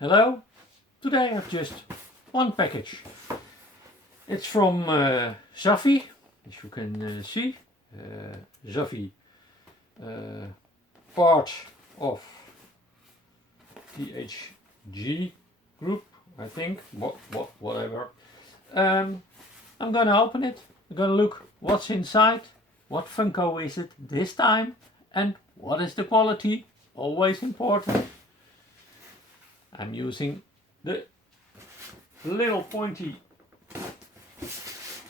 Hello, today I have just one package. It's from Zavvi, as you can see. Zavvi, part of THG group, I think, whatever. I'm gonna open it, I'm gonna look what's inside, what Funko is it this time, and what is the quality, always important. I'm using the little pointy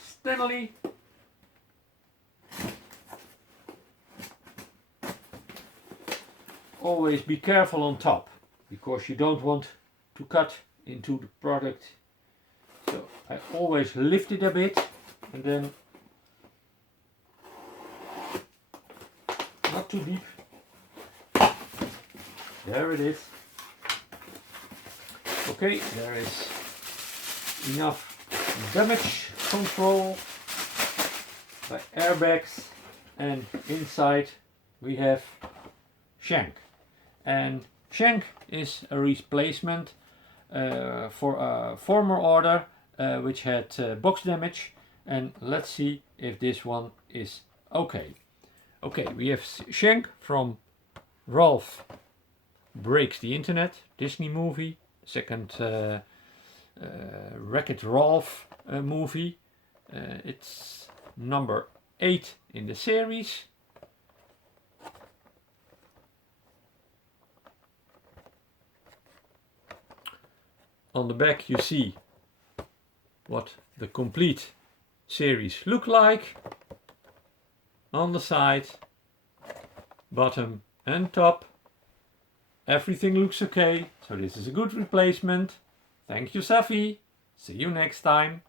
Stanley. Always be careful on top, because you don't want to cut into the product. So I always lift it a bit and then not too deep. There it is. Okay, there is enough damage control by airbags, and inside we have Shank. And Shank is a replacement for a former order which had box damage, and let's see if this one is okay. Okay, we have Shank from Ralph Breaks the Internet, Disney movie, second Wreck-It Ralph movie. It's number 8 in the series. On the back you see what the complete series look like. On the side, bottom and top, everything looks okay, so this is a good replacement. Thank you, Zavvi. See you next time.